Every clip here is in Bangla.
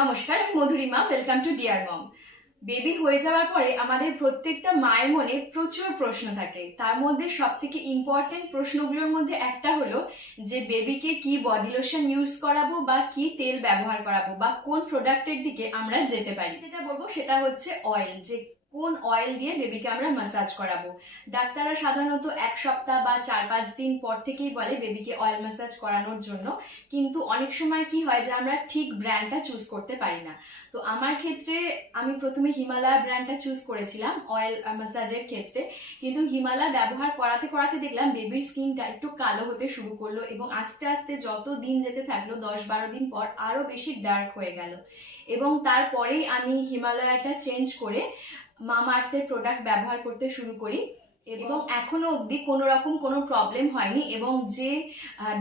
নমস্কার আমি Madhurima welcome to dear mom baby হয়ে যাওয়ার পরে আমাদের প্রত্যেকটা মায়ের মনে প্রচুর প্রশ্ন থাকে। তার মধ্যে সব থেকে ইম্পর্টেন্ট প্রশ্নগুলোর মধ্যে একটা হলো যে বেবিকে কি বডি লোশন ইউজ করাবো বা কি তেল ব্যবহার করাবো বা কোন প্রোডাক্টের দিকে আমরা যেতে পারি? যেটা বলব সেটা হচ্ছে অয়েল যে কোন অয়েল দিয়ে বেবিকে আমরা মাসাজ করাবো? ডাক্তাররা সাধারণত এক সপ্তাহ বা চার পাঁচ দিন পর থেকেই বলে বেবিকে অয়েল মাসাজ করানোর জন্য। কিন্তু অনেক সময় কি হয় যে, আমরা ঠিক ব্র্যান্ডটা চুজ করতে পারি না। তো আমার ক্ষেত্রে আমি প্রথমে হিমালয়া ব্র্যান্ডটা চুজ করেছিলাম অয়েল ম্যাসাজের ক্ষেত্রে। কিন্তু হিমালয় ব্যবহার করাতে করাতে দেখলাম বেবির স্কিনটা একটু কালো হতে শুরু করল এবং আস্তে আস্তে যত দিন যেতে থাকল, দশ বারো দিন পর আরও বেশি ডার্ক হয়ে গেল। এবং তারপরেই আমি হিমালয়াটা চেঞ্জ করে মামার্থের প্রোডাক্ট ব্যবহার করতে শুরু করি। এবং এখনও অবধি কোনো রকম কোনো প্রবলেম হয়নি এবং যে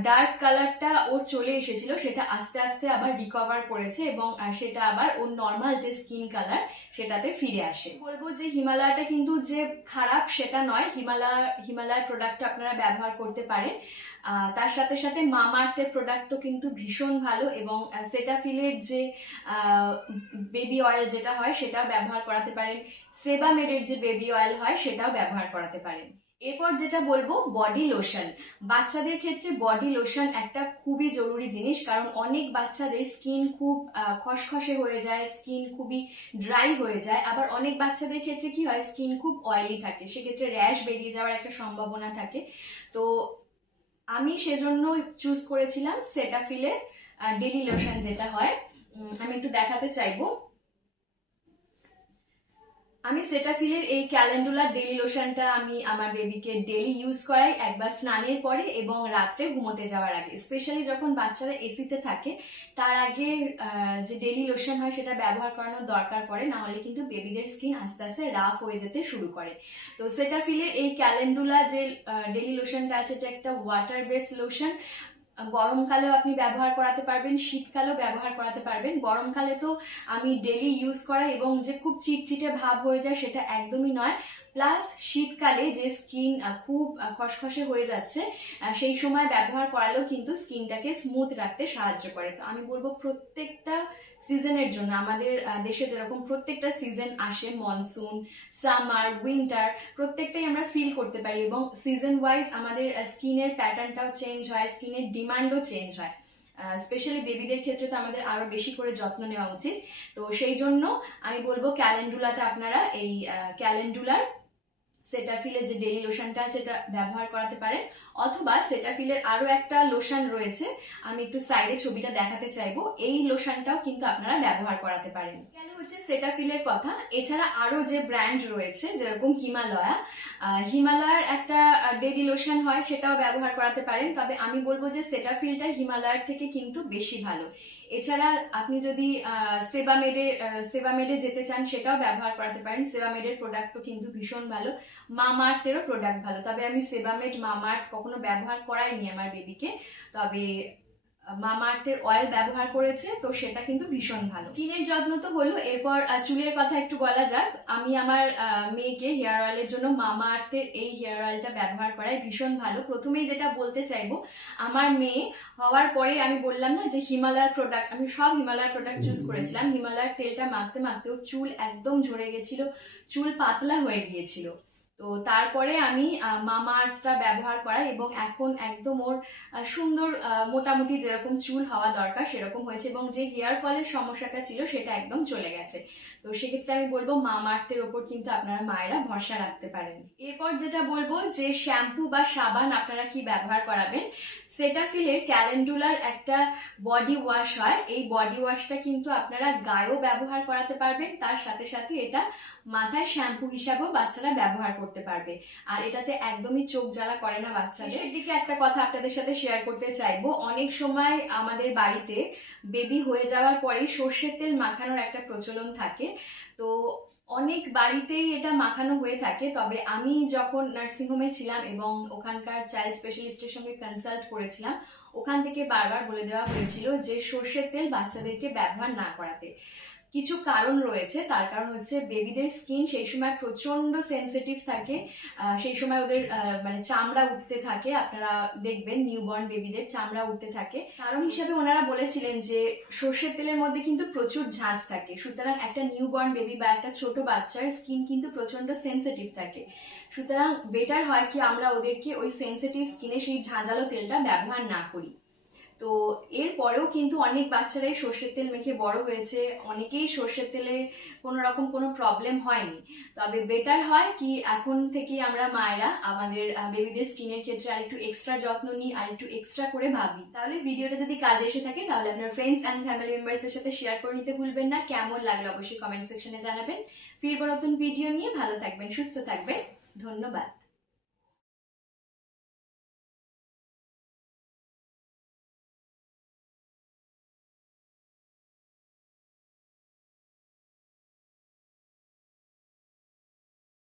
ডার্ক কালারটা ওর চলে এসেছিল সেটা আস্তে আস্তে আবার রিকভার করেছে এবং সেটা আবার ওর নর্মাল যে স্কিন কালার সেটাতে ফিরে আসে। বলব যে হিমালয়টা কিন্তু যে খারাপ সেটা নয়। হিমালয় হিমালয়ের প্রোডাক্ট আপনারা ব্যবহার করতে পারেন। তার সাথে সাথে মামার্থের প্রোডাক্টও কিন্তু ভীষণ ভালো এবং সেটাফিলের যে বেবি অয়েল যেটা হয় সেটাও ব্যবহার করাতে পারেন। সেবামেডের যে বেবি অয়েল হয় সেটাও ব্যবহার করাতে পারেন। এরপর যেটা বলব বডি লোশন বাচ্চাদের ক্ষেত্রে বডি লোশন একটা খুবই জরুরি জিনিস, কারণ অনেক বাচ্চাদের স্কিন খুব খসখসে হয়ে যায় স্কিন খুবই ড্রাই হয়ে যায়। আবার অনেক বাচ্চাদের ক্ষেত্রে কি হয় স্কিন খুব অয়েলি থাকে। সেক্ষেত্রে র্যাশ বেরিয়ে যাওয়ার একটা সম্ভাবনা থাকে। তো আমি সেজন্য চুজ করেছিলাম সেটাফিলের ডেলি লোশন যেটা হয়। আমি একটু দেখাতে চাইব। আমি সেটাফিলের এই ক্যালেন্ডুলার ডেলি লোশনটা আমি আমার বেবিকে ডেলি ইউজ করাই, একবার স্নানের পরে এবং রাত্রে ঘুমোতে যাওয়ার আগে। স্পেশালি যখন বাচ্চারা এসিতে থাকে, তার আগে যে ডেলি লোশন হয় সেটা ব্যবহার করানোর দরকার পড়ে না হলে কিন্তু বেবিদের স্কিন আস্তে আস্তে রাফ হয়ে যেতে শুরু করে। তো সেটাফিলের এই ক্যালেন্ডুলা যে ডেলি লোশনটা আছে, এটা একটা ওয়াটার বেসড লোশন গরমকালেও আপনি ব্যবহার করাতে পারবেন, শীতকালেও ব্যবহার করাতে পারবেন। গরমকালে তো আমি ডেলি ইউজ করা এবং যে খুব চিটচিটে ভাব হয়ে যায় সেটা একদমই নয়। প্লাস শীতকালে যে স্কিন খুব খসখসে হয়ে যাচ্ছে সেই সময় ব্যবহার করালেও কিন্তু স্কিনটাকে স্মুথ রাখতে সাহায্য করে। তো আমি বলব প্রত্যেকটা সিজনের জন্য, আমাদের দেশে যেরকম প্রত্যেকটা সিজন আসে মনসুন সামার উইন্টার প্রত্যেকটাই আমরা ফিল করতে পারি এবং সিজন ওয়াইজ আমাদের স্কিনের প্যাটার্নটাও চেঞ্জ হয় স্কিনের ডিমান্ডও চেঞ্জ হয়। স্পেশালি বেবিদের ক্ষেত্রে তো আমাদের আরও বেশি করে যত্ন নেওয়া উচিত। তো সেই জন্য আমি বলব ক্যালেন্ডুলাটা আপনারা এই ক্যালেন্ডুলার সেটাফিলের যে ডেলি লোশনটা আছে, এটা ব্যবহার করাতে পারেন। অথবা সেটাফিলের আরও একটা লোশন রয়েছে, আমি একটু সাইডে ছবিটা দেখাতে চাইব। এই লোশনটাও কিন্তু আপনারা ব্যবহার করাতে পারেন। গেল হচ্ছে সেটাফিলের কথা। এছাড়া আরও যে ব্র্যান্ড রয়েছে, যেরকম হিমালয়া হিমালয়ার একটা ডেলি লোশন হয়, সেটাও ব্যবহার করাতে পারেন। তবে আমি বলব যে সেটাফিলটা হিমালয়ার থেকে কিন্তু বেশি ভালো। এছাড়া আপনি যদি সেবামেডে সেবামেডে যেতে চান, সেটাও ব্যবহার করাতে পারেন। সেবামেডের প্রোডাক্টও কিন্তু ভীষণ ভালো। মামার্থেরও প্রোডাক্ট ভালো। তবে আমি সেবামেড মামার্থ কখনো ব্যবহার করাইনি আমার বেবিকে তবে মামার্থের অয়েল ব্যবহার করেছে, তো সেটা কিন্তু ভীষণ ভালো। স্কিনের যত্ন তো হলো, এরপর চুলের কথা একটু বলা যাক। আমি আমার মেয়েকে হেয়ার অয়েলের জন্য মামাআর্থের এই হেয়ার অয়েলটা ব্যবহার করাই ভীষণ ভালো। প্রথমেই যেটা বলতে চাইব, আমার মেয়ে হওয়ার পরে আমি বললাম না যে হিমালয়ার প্রোডাক্ট আমি সব হিমালয়ার প্রোডাক্ট চুজ করেছিলাম। হিমালয়ার তেলটা মাখতে মাখতে ওর চুল একদম ঝরে গেছিল, চুল পাতলা হয়ে গিয়েছিল। তো তারপরে আমি মামা আর্থটা ব্যবহার করাই এবং এখন একদম ওর সুন্দর মোটামুটি যেরকম চুল হওয়া দরকার সেরকম হয়েছে এবং যে হেয়ার ফলের সমস্যাটা ছিল সেটা একদম চলে গেছে। তো সেক্ষেত্রে আমি বলব মামা আর্থের ওপর কিন্তু আপনারা মায়েরা ভরসা রাখতে পারেন। এরপর যেটা বলব যে শ্যাম্পু বা সাবান আপনারা কি ব্যবহার করাবেন? সেটাফিলের ক্যালেন্ডুলার একটা বডি ওয়াশ হয়। এই বডি ওয়াশটা কিন্তু আপনারা গায়েও ব্যবহার করাতে পারবেন। তার সাথে সাথে এটা মাথায় শ্যাম্পু হিসাবেও বাচ্চারা ব্যবহার করতে পারবে। আর এটাতে একদমই চোখ জ্বালা করে না বাচ্চাদের। দিকে একটা কথা আপনাদের সাথে শেয়ার করতে চাইব। অনেক সময় আমাদের বাড়িতে বেবি হয়ে যাওয়ার পরে সর্ষের তেল মাখানোর একটা প্রচলন থাকে। তো অনেক বাড়িতেই এটা মাখানো হয়ে থাকে। তবে আমি যখন নার্সিংহোমে ছিলাম এবং ওখানকার চাইল্ড স্পেশালিস্টের সঙ্গে কনসাল্ট করেছিলাম ওখান থেকে বারবার বলে দেওয়া হয়েছিল যে সর্ষের তেল বাচ্চাদেরকে ব্যবহার না করাতে। কিছু কারণ রয়েছে। তার কারণ হচ্ছে বেবিদের স্কিন সেই সময় প্রচণ্ড সেনসিটিভ থাকে। সেই সময় ওদের মানে চামড়া উঠতে থাকে। আপনারা দেখবেন নিউবর্ন বেবিদের চামড়া উঠতে থাকে। কারণ হিসাবে ওনারা বলেছিলেন যে সর্ষের তেলের মধ্যে কিন্তু প্রচুর ঝাঁজ থাকে। সুতরাং একটা নিউবর্ন বেবি বা একটা ছোট বাচ্চার স্কিন কিন্তু প্রচণ্ড সেনসিটিভ থাকে। সুতরাং বেটার হয় কি আমরা ওদেরকে ওই সেনসিটিভ স্কিনে সেই ঝাঁঝালো তেলটা ব্যবহার না করি। তো এরপরেও কিন্তু অনেক বাচ্চারাই সর্ষের তেল মেখে বড় হয়েছে। অনেকেই সর্ষের তেলে কোনো রকম কোনো প্রবলেম হয়নি। তবে বেটার হয় কি এখন থেকে আমরা মায়েরা আমাদের বেবিদের স্কিনের ক্ষেত্রে আর একটু এক্সট্রা যত্ন নিই আর একটু এক্সট্রা করে ভাবি। তাহলে ভিডিওটা যদি কাজে এসে থাকে, তাহলে আপনার ফ্রেন্ডস অ্যান্ড ফ্যামিলি মেম্বার্সের সাথে শেয়ার করে নিতে ভুলবেন না। কেমন লাগল অবশ্যই কমেন্ট সেকশনে জানাবেন। ফিরবো নতুন ভিডিও নিয়ে। ভালো থাকবেন, সুস্থ থাকবেন। ধন্যবাদ।